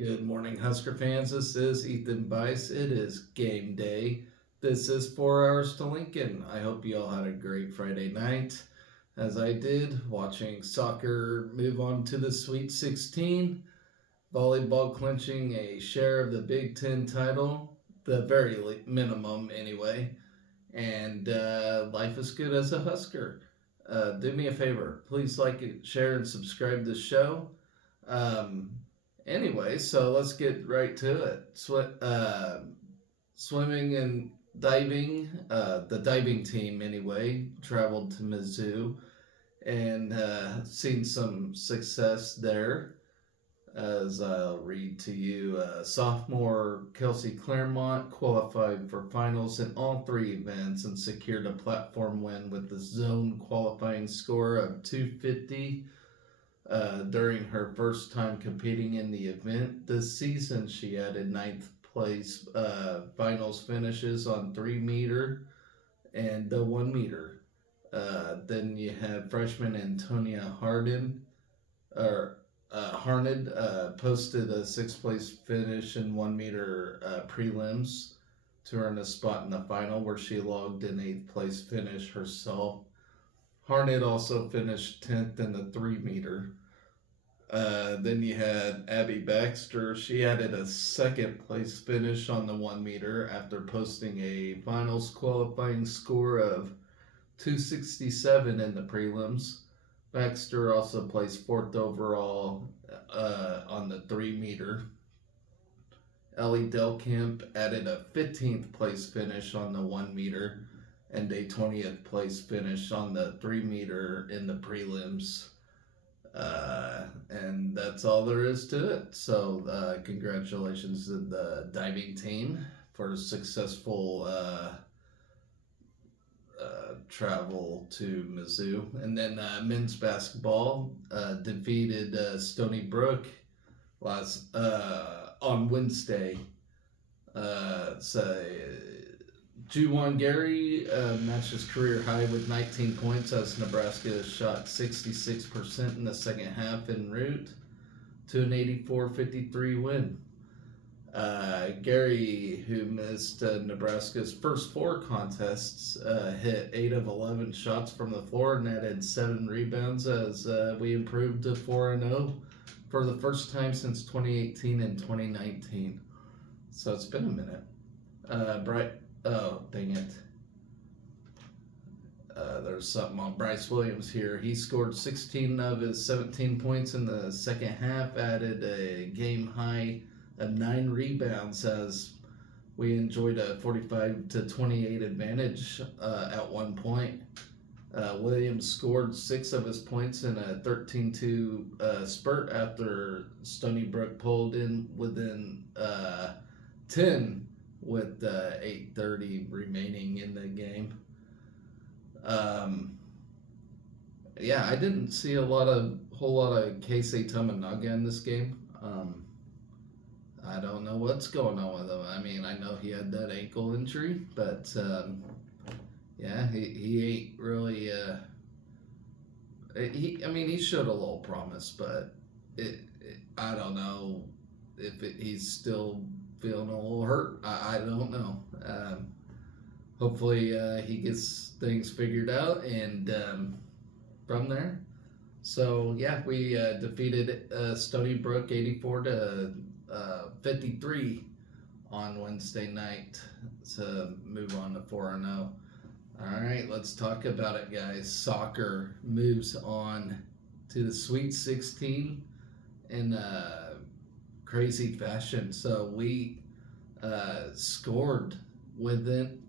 Good morning, Husker fans. This is Ethan Bice. It is game day. This is 4 hours to Lincoln. I hope you all had a great Friday night, as I did, watching soccer move on to the Sweet 16, volleyball clinching a share of the Big Ten title, the very minimum anyway, and life is good as a Husker. Do me a favor, please like it, share, and subscribe to the show. Anyway, so let's get right to it. Swimming and diving, the diving team anyway, traveled to Mizzou and seen some success there. As I'll read to you, sophomore Kelsey Claremont qualified for finals in all three events and secured a platform win with the zone qualifying score of 250. During her first time competing in the event this season, she added ninth place finals finishes on 3 meter and the 1 meter. Then you had freshman Antonia Harned posted a sixth place finish in 1 meter prelims to earn a spot in the final, where she logged an eighth place finish herself. Harned also finished 10th in the 3 meter. Then you had Abby Baxter. She added a second place finish on the 1 meter after posting a finals qualifying score of 267 in the prelims. Baxter also placed fourth overall on the 3 meter. Ellie Delkamp added a 15th place finish on the 1 meter and a 20th place finish on the 3 meter in the prelims. And that's all there is to it. So congratulations to the diving team for a successful travel to Mizzou. And then men's basketball defeated Stony Brook on Wednesday. Juwan Gary matched his career high with 19 points as Nebraska shot 66% in the second half en route to an 84-53 win. Gary, who missed Nebraska's first 4 contests, hit 8 of 11 shots from the floor and added 7 rebounds as we improved to 4-0 for the first time since 2018 and 2019. So it's been a minute. Oh, dang it. There's something on Bryce Williams here. He scored 16 of his 17 points in the second half, added a game high of 9 rebounds as we enjoyed a 45-28 advantage at one point. Williams scored 6 of his points in a 13-2 spurt after Stony Brook pulled in within 10 with 8:30 remaining in the game. I didn't see a whole lot of Casey Tominaga in this game. I don't know what's going on with him. I mean, I know he had that ankle injury, but he ain't really. He showed a little promise, but I don't know if he's still feeling a little hurt. I don't know. Hopefully he gets things figured out and from there. So we defeated Stony Brook 84-53 on Wednesday night to move on to 4-0. All right, let's talk about it, guys. Soccer moves on to the Sweet 16 in crazy fashion. So we scored within.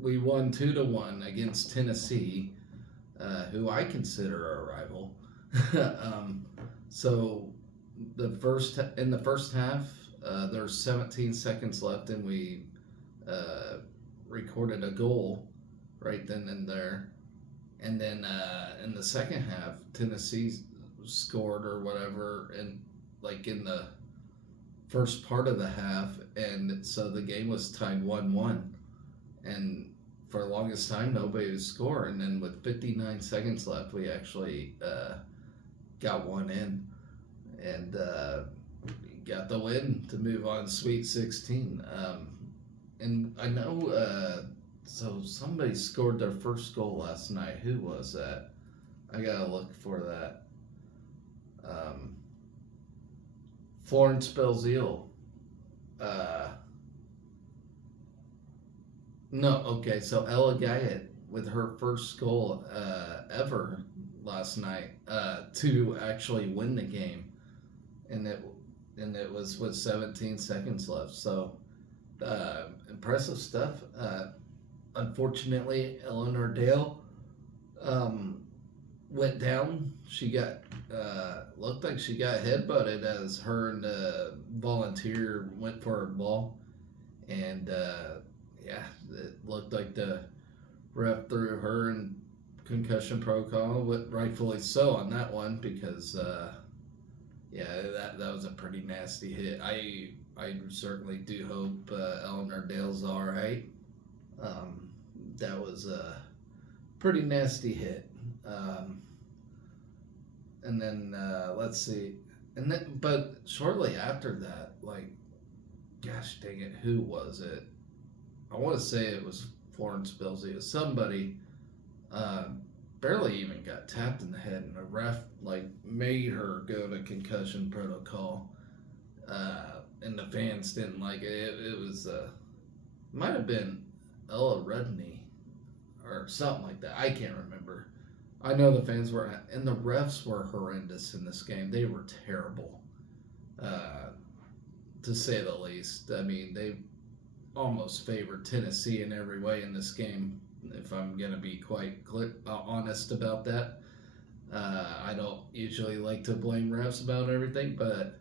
We won 2-1 against Tennessee, who I consider a rival. So in the first half, there's 17 seconds left, and we recorded a goal right then and there. And then in the second half, Tennessee scored or whatever, and in the first part of the half, and so the game was tied 1-1. And for the longest time, nobody would score. And then with 59 seconds left, we actually got one in. And the win to move on Sweet 16. And I know, so somebody scored their first goal last night. Who was that? I gotta look for that. Um, Florence Belzile. Uh, no, okay, so Ella Guyett with her first goal ever last night to actually win the game, and it was with 17 seconds left. So impressive stuff. Unfortunately, Eleanor Dale um, went down. She got looked like she got headbutted as her and the volunteer went for a ball, and yeah, it looked like the ref threw her in concussion protocol, rightfully so on that one because yeah, that was a pretty nasty hit. I certainly do hope Eleanor Dale's all right. Um, that was a pretty nasty hit. Um, and then let's see, and then but shortly after that, like, gosh dang it, who was it? I want to say it was Florence Billsy. It was somebody uh, barely even got tapped in the head, and the ref like made her go to concussion protocol. And the fans didn't like it. It was might have been Ella Rudney or something like that. I can't remember. I know the fans were, and the refs were horrendous in this game. They were terrible, uh, to say the least. I mean, they almost favored Tennessee in every way in this game. If I'm gonna be quite honest about that, I don't usually like to blame refs about everything, but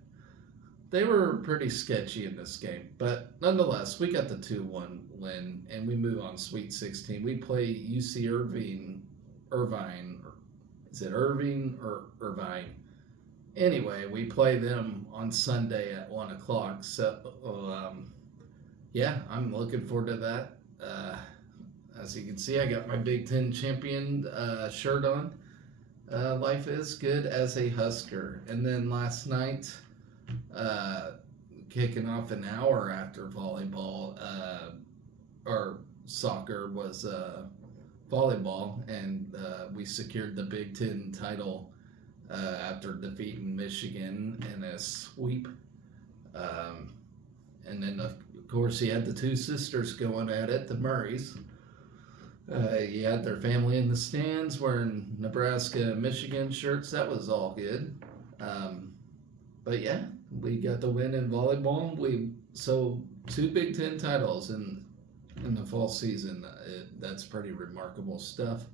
they were pretty sketchy in this game. But nonetheless, we got the 2-1 win, and we move on Sweet 16. We play UC Irvine. Is it Irving or Irvine? Anyway, we play them on Sunday at 1 o'clock. So, yeah, I'm looking forward to that. As you can see, I got my Big Ten champion shirt on. Life is good as a Husker. And then last night, kicking off an hour after volleyball or soccer was volleyball, and we secured the Big Ten title after defeating Michigan in a sweep. And then, of course, you had the two sisters going at it, the Murrays. You had their family in the stands wearing Nebraska and Michigan shirts. That was all good. But yeah, we got the win in volleyball. So 2 Big Ten titles in the fall season. That's pretty remarkable stuff.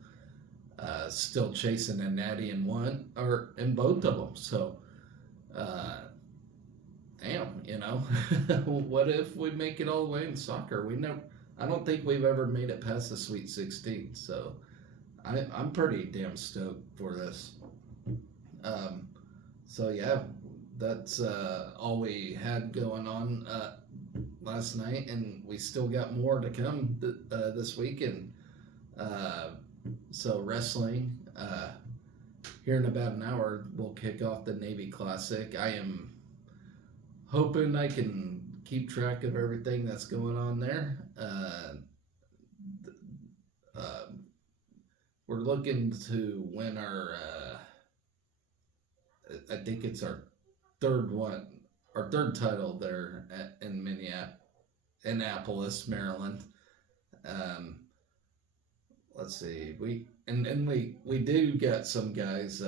Still chasing a natty in both of them. So, damn, what if we make it all the way in soccer? I don't think we've ever made it past the Sweet 16. So, I'm pretty damn stoked for this. So yeah, that's all we had going on last night, and we still got more to come this weekend. So wrestling, here in about an hour, we'll kick off the Navy Classic. I am hoping I can keep track of everything that's going on there. We're looking to win I think it's our third title there in Annapolis, Maryland. Let's see, we do get some guys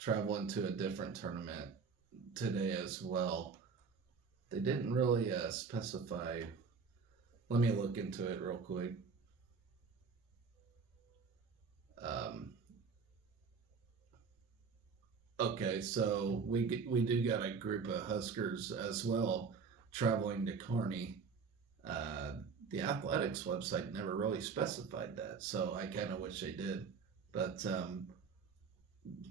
traveling to a different tournament today as well. They didn't really specify. Let me look into it real quick. Okay, so we do got a group of Huskers as well traveling to Kearney. The athletics website never really specified that, so I kind of wish they did. But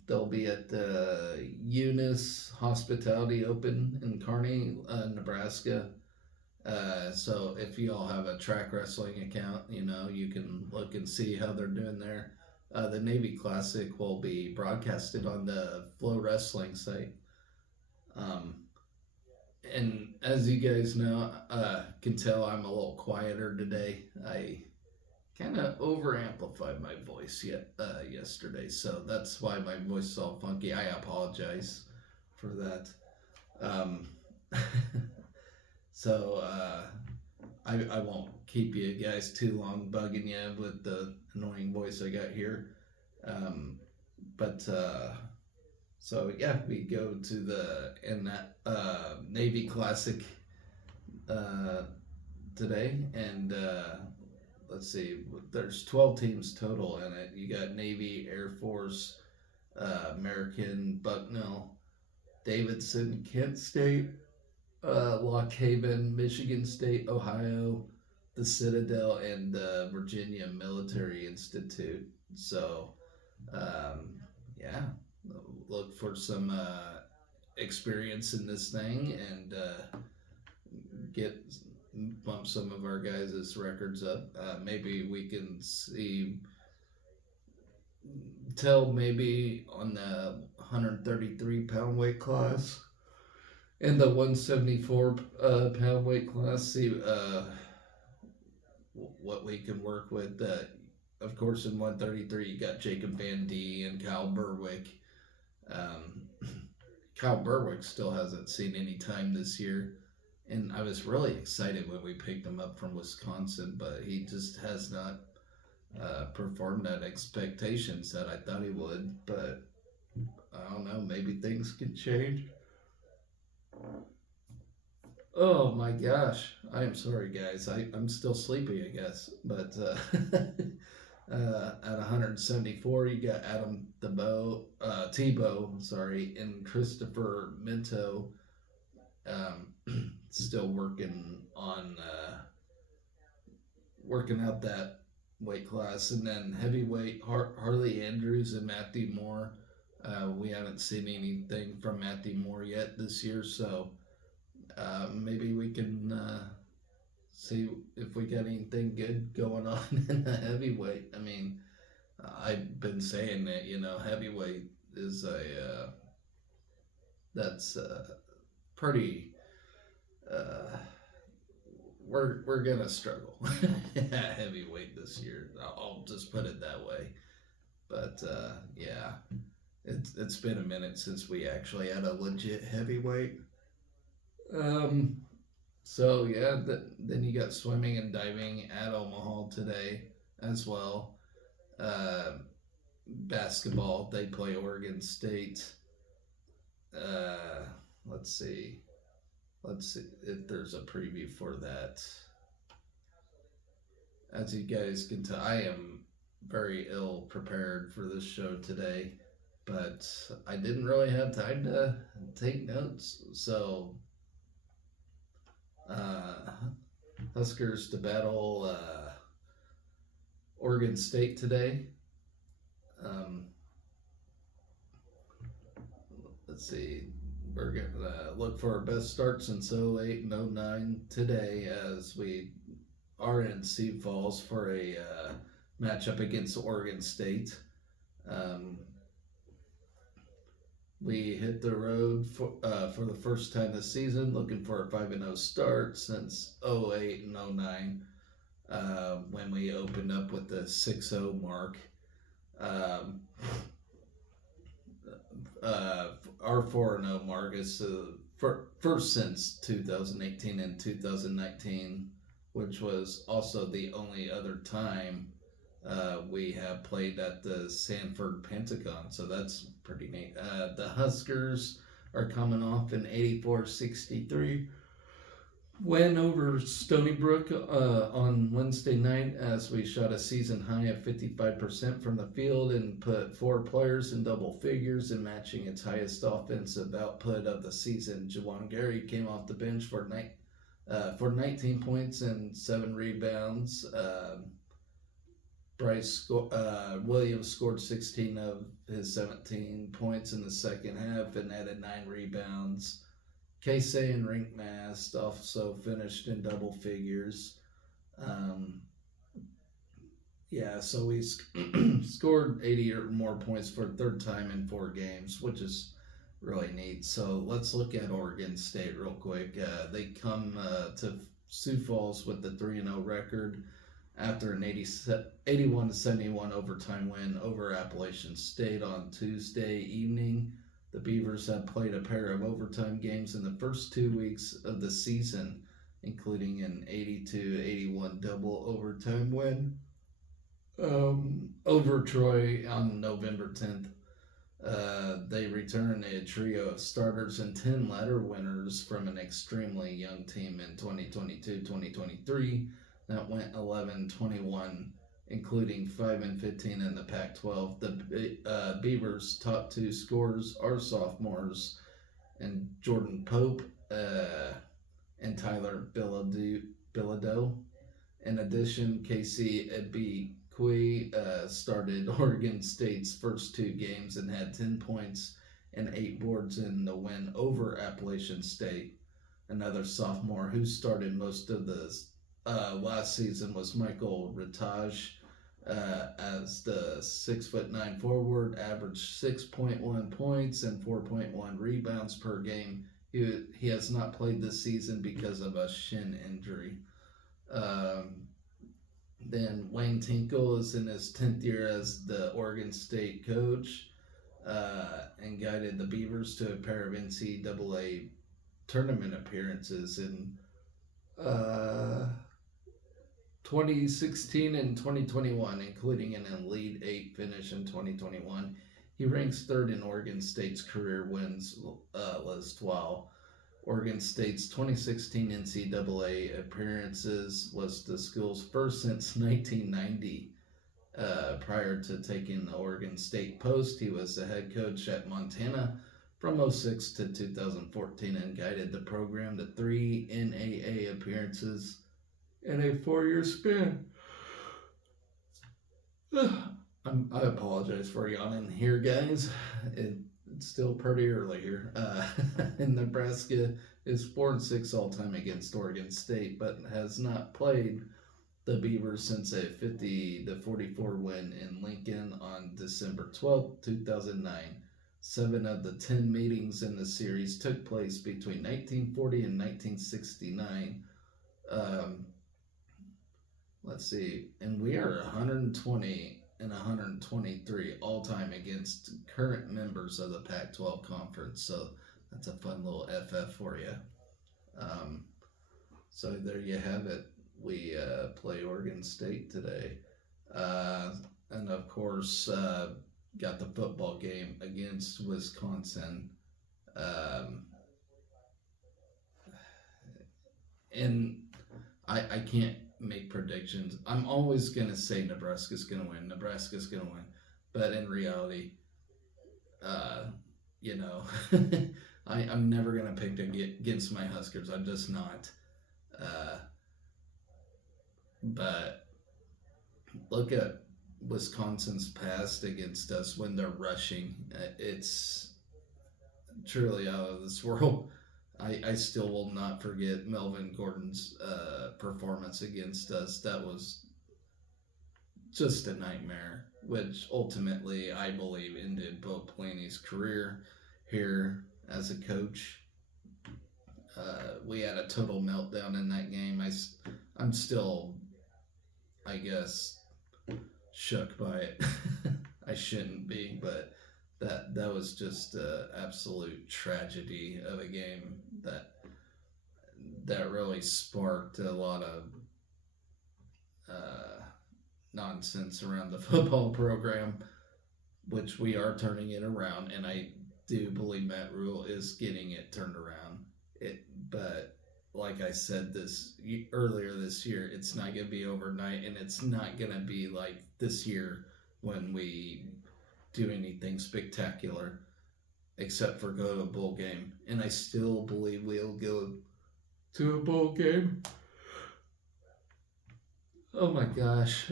they'll be at the Eunice Hospitality Open in Kearney, Nebraska. So if you all have a track wrestling account, you can look and see how they're doing there. The Navy Classic will be broadcasted on the Flow Wrestling site. And as you guys know, can tell I'm a little quieter today. I kind of over amplified my voice yesterday, so that's why my voice is all funky. I apologize for that. Um, so I won't keep you guys too long bugging you with the annoying voice I got here. Um, but so yeah, we go to the in that Navy Classic uh, today, and let's see, there's 12 teams total in it. You got Navy, Air Force, American, Bucknell, Davidson, Kent State, Lock Haven, Michigan State, Ohio, the Citadel, and the Virginia Military Institute. So, um, yeah, look for some experience in this thing and get bump some of our guys' records up. Maybe we can see tell maybe on the 133-pound weight class in the 174 pound weight class, see what we can work with. Of course, in 133, you got Jacob Van D and Kyle Berwick. Um, Kyle Berwick still hasn't seen any time this year, and I was really excited when we picked him up from Wisconsin, but he just has not performed at expectations that I thought he would. But I don't know, maybe things can change. Oh my gosh. I am sorry, guys. I'm still sleepy, I guess. But at 174, you got Adam Tebow, sorry, and Christopher Minto still working out that weight class. And then heavyweight, Harley Andrews and Matthew Moore. We haven't seen anything from Matthew Moore yet this year, so maybe we can see if we got anything good going on in the heavyweight. I mean, I've been saying that heavyweight is a that's pretty. Uh, we're gonna struggle at heavyweight this year. I'll just put it that way. But yeah, it's been a minute since we actually had a legit heavyweight. Um, So yeah, then you got swimming and diving at Omaha today as well. Uh, Basketball, they play Oregon State. Uh, let's see, let's see if there's a preview for that. As you guys can tell, I am very ill prepared for this show today, but I didn't really have time to take notes. So uh, Huskers to battle Oregon State today. Um, let's see. We're going to look for our best start since 08 and 09 today as we are in Sioux Falls for a matchup against Oregon State. Um, we hit the road for the first time this season, looking for a 5-0 start since 08 and 09 when we opened up with the 6-0 mark. Um, our 4-0 mark is first since 2018 and 2019, which was also the only other time we have played at the Sanford Pentagon, so that's pretty neat. The Huskers are coming off an 84-63 win over Stony Brook on Wednesday night as we shot a season high of 55% from the field and put 4 players in double figures and matching its highest offensive output of the season. Jawan Gary came off the bench for 19 points and 7 rebounds. Williams scored 16 of his 17 points in the second half and added 9 rebounds. Casey and Rink Mast also finished in double figures. So we scored 80 or more points for a third time in 4 games, which is really neat. So let's look at Oregon State real quick. They come to Sioux Falls with the 3-0 record after an 81-71 overtime win over Appalachian State on Tuesday evening. The Beavers have played a pair of overtime games in the first 2 weeks of the season, including an 82-81 double overtime win over Troy on November 10th. They return a trio of starters and 10 ladder winners from an extremely young team in 2022-2023 that went 11-21, including 5-15 in the Pac-12. The Beavers' top two scorers are sophomores and Jordan Pope and Tyler Bilodeau. In addition, Casey Ebikwe started Oregon State's first two games and had 10 points and 8 boards in the win over Appalachian State. Another sophomore who started most of the last season was Michael Ritage as the 6'9" forward, averaged 6.1 points and 4.1 rebounds per game. He has not played this season because of a shin injury. Then Wayne Tinkle is in his 10th year as the Oregon State coach and guided the Beavers to a pair of NCAA tournament appearances in 2016 and 2021, including an Elite Eight finish in 2021. He ranks third in Oregon State's career wins list, while Oregon State's 2016 NCAA appearances was the school's first since 1990. Prior to taking the Oregon State post, he was the head coach at Montana from 06 to 2014 and guided the program to 3 NAA appearances in a 4-year span. I apologize for yawning here, guys. It's still pretty early here. And Nebraska is 4-6 all time against Oregon State, but has not played the Beavers since a 50-44 win in Lincoln on December 12, 2009. 7 of the 10 meetings in the series took place between 1940 and 1969. Let's see, and we are 120 and 123 all time against current members of the Pac-12 conference. So that's a fun little FF for you. So there you have it. We play Oregon State today. And of course, got the football game against Wisconsin. And I can't make predictions. I'm always going to say Nebraska's going to win. Nebraska's going to win. But in reality, I'm never going to pick against my Huskers. I'm just not. But look at Wisconsin's past against us when they're rushing. It's truly out of this world. I still will not forget Melvin Gordon's performance against us. That was just a nightmare, which ultimately I believe ended Bo Pelini's career here as a coach. We had a total meltdown in that game. I'm still, I guess, shook by it. I shouldn't be, but that was just an absolute tragedy of a game that really sparked a lot of nonsense around the football program, which we are turning it around, and I do believe Matt Rule is getting it turned around. But like I said earlier this year, it's not going to be overnight, and it's not going to be like this year when we do anything spectacular except for go to a bowl game. And I still believe we'll go to a bowl game. Oh my gosh.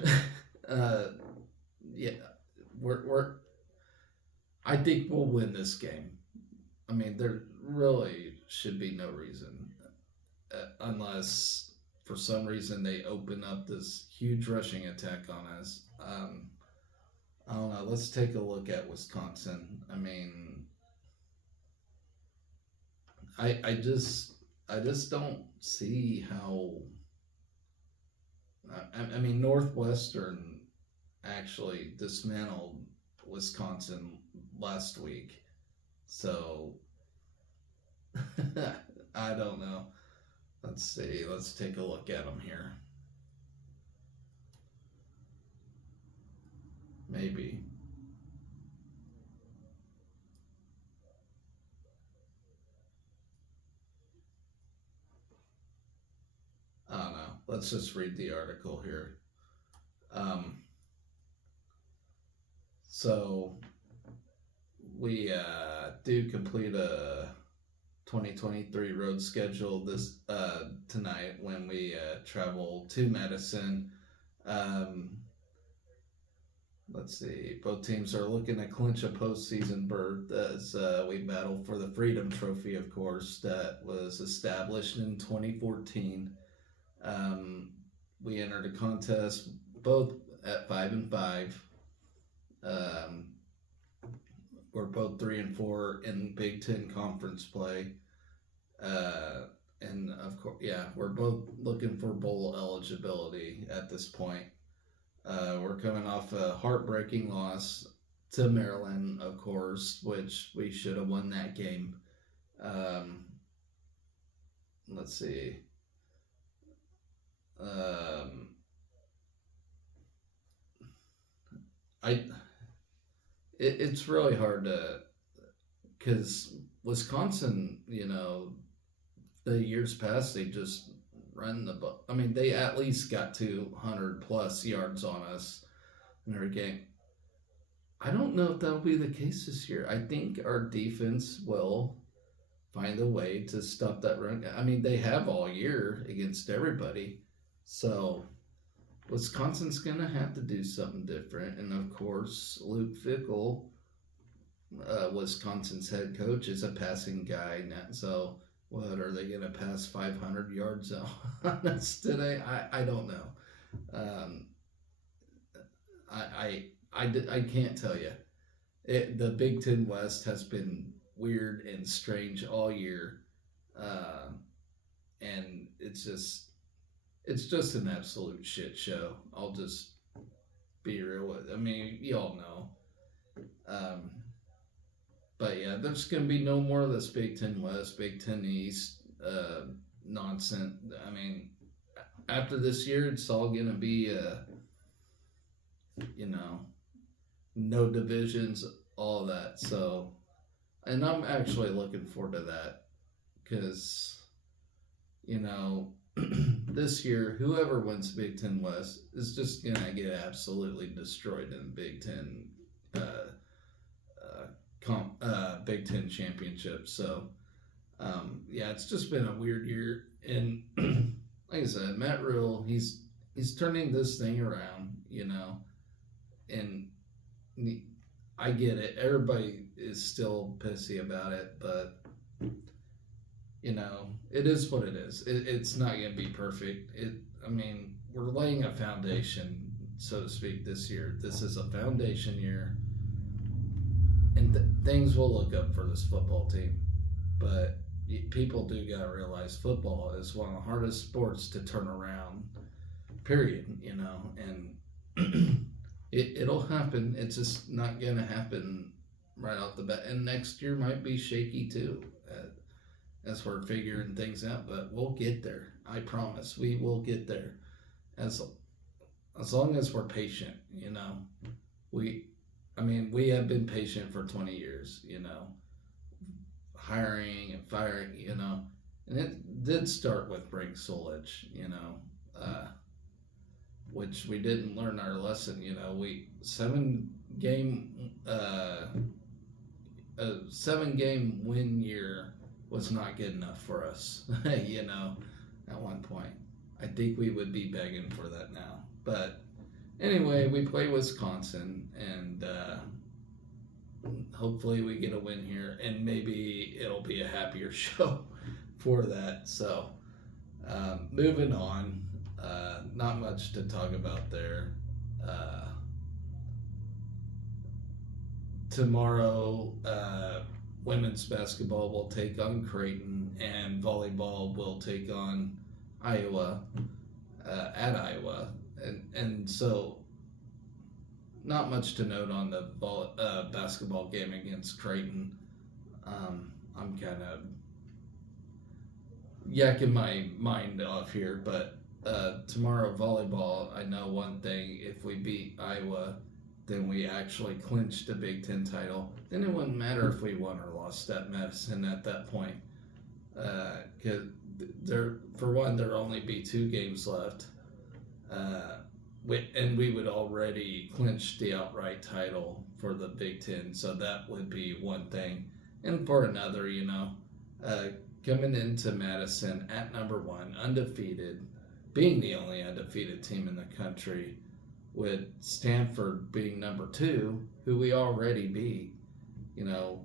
Yeah, we're I think we'll win this game. I mean, there really should be no reason unless for some reason they open up this huge rushing attack on us. I don't know. Let's take a look at Wisconsin. I mean, I just don't see how. I mean, Northwestern actually dismantled Wisconsin last week, so I don't know. Let's see. Let's take a look at them here. Maybe. I don't know. Let's just read the article here. Um, so we do complete a 2023 road schedule this tonight when we travel to Madison. Um, let's see. Both teams are looking to clinch a postseason berth as we battle for the Freedom Trophy, of course, that was established in 2014. Um, we entered a contest both at 5-5. Um, we're both 3-4 in Big Ten conference play. And of course, yeah, we're both looking for bowl eligibility at this point. We're coming off a heartbreaking loss to Maryland, of course, which we should have won that game. Um, let's see. Um, I it's really hard to because Wisconsin, the years past they just run the ball. I mean, they at least got 200 plus yards on us in every game. I don't know if that'll be the case this year. I think our defense will find a way to stop that run. I mean, they have all year against everybody. So Wisconsin's going to have to do something different. And of course, Luke Fickell, Wisconsin's head coach, is a passing guy now. So what are they going to pass 500 yards on us today? I don't know. Um, I can't tell you. The Big Ten West has been weird and strange all year, and it's just an absolute shit show. I'll just be real with. I mean, you all know. Um, but yeah, there's gonna be no more of this Big Ten West, Big Ten East nonsense. I mean, after this year, it's all gonna be you know no divisions, all that. So, and I'm actually looking forward to that because you know this year, whoever wins Big Ten West is just gonna get absolutely destroyed in Big Ten Big Ten championship. So yeah, it's just been a weird year, and like I said, Matt Rule, he's turning this thing around, and I get it. Everybody is still pissy about it, but it is what it is. It's not going to be perfect. I mean, we're laying a foundation, so to speak, this year. This is a foundation year, and things will look up for this football team. But people do got to realize football is one of the hardest sports to turn around, period, and it'll happen. It's just not going to happen right off the bat. And next year might be shaky too. As we're figuring things out, but we'll get there. I promise we will get there. As long as we're patient, we we have been patient for 20 years, hiring and firing, and it did start with Brink Solich, which we didn't learn our lesson. We 7-game a 7-game win year was not good enough for us, at one point. I think we would be begging for that now. But anyway, we play Wisconsin, and hopefully we get a win here, and maybe it'll be a happier show for that. So, moving on, not much to talk about there. Tomorrow, women's basketball will take on Creighton, and volleyball will take on Iowa at Iowa, and so not much to note on the basketball game against Creighton. I'm kind of yakking my mind off here, but tomorrow volleyball, I know one thing: if we beat Iowa, then we actually clinched the Big Ten title. Then it wouldn't matter if we won or lost at Madison at that point, because there, for one, there'd only be 2 games left, and we would already clinch the outright title for the Big Ten. So that would be one thing, and for another, uh, coming into Madison at number 1, undefeated, being the only undefeated team in the country, with Stanford being number 2, who we already beat. You know,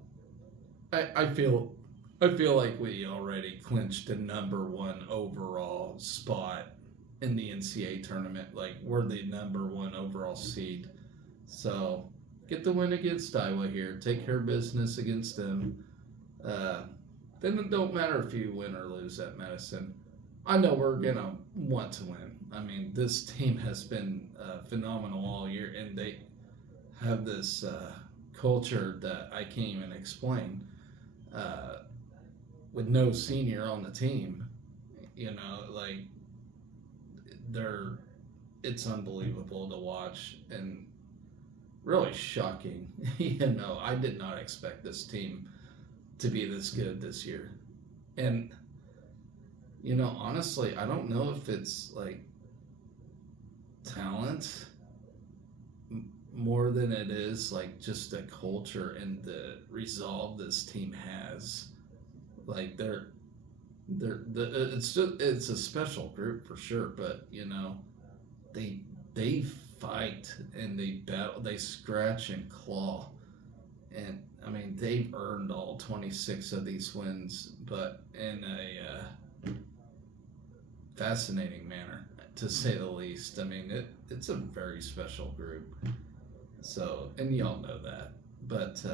I feel like we already clinched the number 1 overall spot in the NCAA tournament. Like, we're the number 1 overall seed. So get the win against Iowa here. Take care of business against them. Then it don't matter if you win or lose at Madison. I know we're gonna want to win. I mean, this team has been phenomenal all year, and they have this culture that I can't even explain. With no senior on the team, like it's unbelievable to watch and really shocking. I did not expect this team to be this good this year, and honestly, I don't know if it's like talent more than it is like just the culture and the resolve this team has. Like it's a special group for sure, but they fight and they battle, they scratch and claw, and I mean they've earned all 26 of these wins, but in a fascinating manner, to say the least. I mean, it's a very special group. So, and y'all know that. But,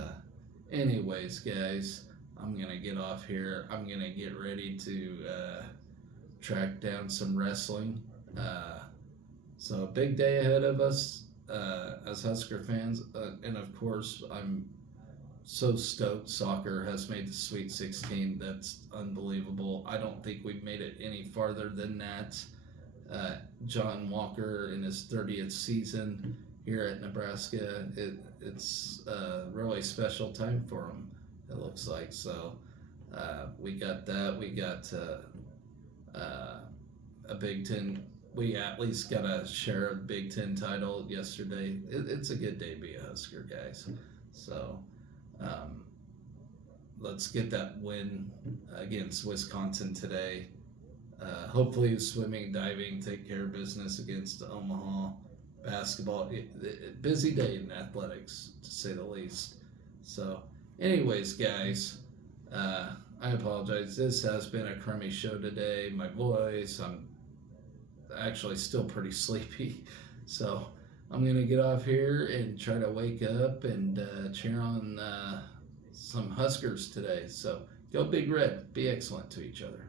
anyways, guys, I'm going to get off here. I'm going to get ready to track down some wrestling. So, a big day ahead of us as Husker fans. And, of course, I'm so stoked soccer has made the Sweet 16. That's unbelievable. I don't think we've made it any farther than that. John Walker in his 30th season here at Nebraska, it's a really special time for him, it looks like. So we got that. We got a Big Ten. We at least got a share of Big Ten title yesterday. It's a good day to be a Husker, guys. So let's get that win against Wisconsin today. Hopefully swimming, diving, take care of business against Omaha. Basketball, busy day in athletics, to say the least. So, anyways, guys, I apologize. This has been a crummy show today. My voice, I'm actually still pretty sleepy. So, I'm going to get off here and try to wake up and cheer on some Huskers today. So, go Big Red. Be excellent to each other.